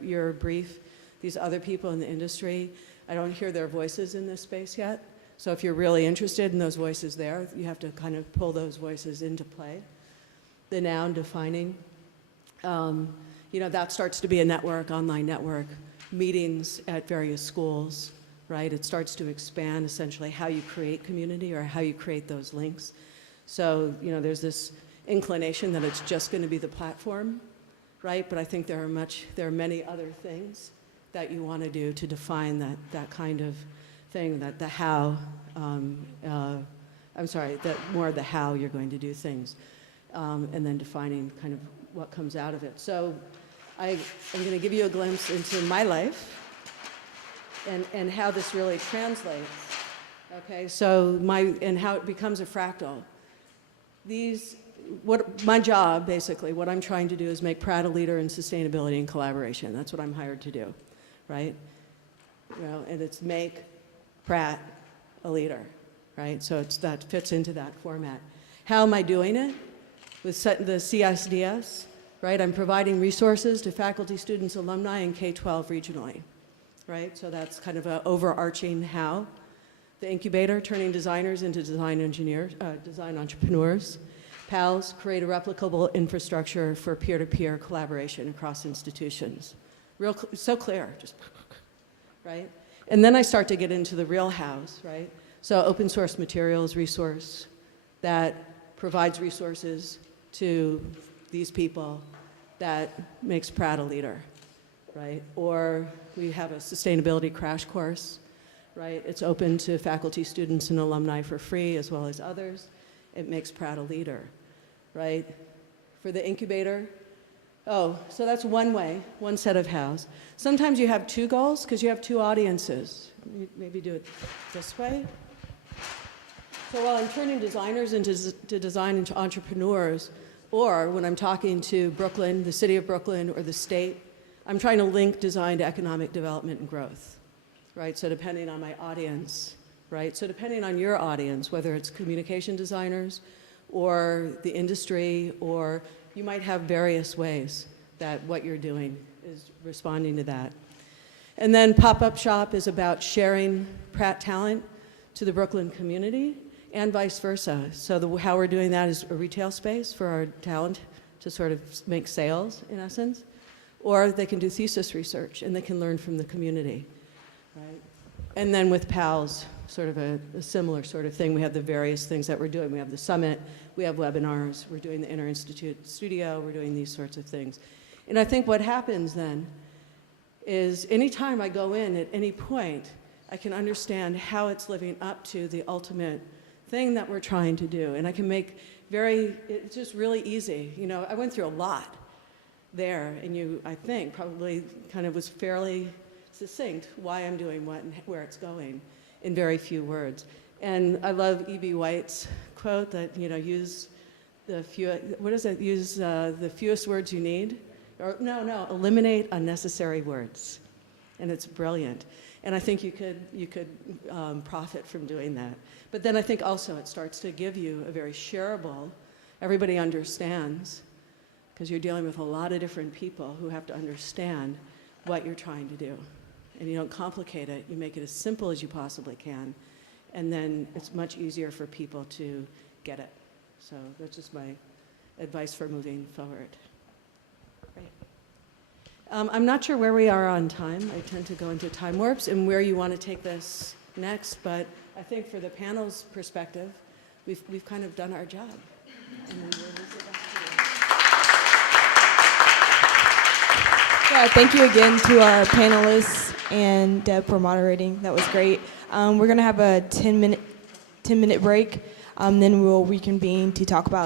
your brief, these other people in the industry, I don't hear their voices in this space yet. So if you're really interested in those voices there, you have to kind of pull those voices into play. The noun defining, that starts to be a network, online network, meetings at various schools, right? It starts to expand essentially how you create community or how you create those links. So, there's this inclination that it's just going to be the platform, right? But I think there are many other things that you want to do to define that kind of thing, that the how, that more of the how you're going to do things, and then defining kind of what comes out of it. So I'm going to give you a glimpse into my life and how this really translates. Okay, so and how it becomes a fractal. My job, basically, what I'm trying to do is make Pratt a leader in sustainability and collaboration. That's what I'm hired to do, right? And it's make Pratt a leader, right? So that fits into that format. How am I doing it? With the CSDS, right? I'm providing resources to faculty, students, alumni, and K-12 regionally, right? So that's kind of an overarching how. The incubator, turning designers into design engineers, design entrepreneurs. PALS, create a replicable infrastructure for peer-to-peer collaboration across institutions. So clear, just, right? And then I start to get into the real hows, right? So open source materials resource that provides resources to these people that makes Pratt a leader, right? Or we have a sustainability crash course, right? It's open to faculty, students, and alumni for free, as well as others. It makes Pratt a leader, right? For the incubator, so that's one way, one set of hows. Sometimes you have two goals because you have two audiences. Maybe do it this way. So while I'm turning designers into design into entrepreneurs, or when I'm talking to Brooklyn, the city of Brooklyn, or the state, I'm trying to link design to economic development and growth, right? So depending on my audience, right? So depending on your audience, whether it's communication designers or the industry, or you might have various ways that what you're doing is responding to that. And then Pop-Up Shop is about sharing Pratt talent to the Brooklyn community and vice versa. So how we're doing that is a retail space for our talent to sort of make sales, in essence, or they can do thesis research and they can learn from the community, right? And then with PALS, sort of a similar sort of thing. We have the various things that we're doing. We have the summit, we have webinars, we're doing the Inter-Institute Studio, we're doing these sorts of things. And I think what happens then is anytime I go in at any point, I can understand how it's living up to the ultimate thing that we're trying to do. And I can make it's just really easy. I went through a lot there, and I think, probably kind of was fairly succinct why I'm doing what and where it's going in very few words. And I love E.B. White's quote that, use the fewest words you need. Or eliminate unnecessary words. And it's brilliant. And I think you could profit from doing that. But then I think also it starts to give you a very shareable, everybody understands, because you're dealing with a lot of different people who have to understand what you're trying to do. And you don't complicate it, you make it as simple as you possibly can. And then it's much easier for people to get it. So that's just my advice for moving forward. Great. I'm not sure where we are on time. I tend to go into time warps and where you want to take this next, but I think for the panel's perspective, we've kind of done our job. And then we'll release it back to you. Yeah, thank you again to our panelists and Deb for moderating. That was great. We're going to have a 10-minute break, then we'll reconvene to talk about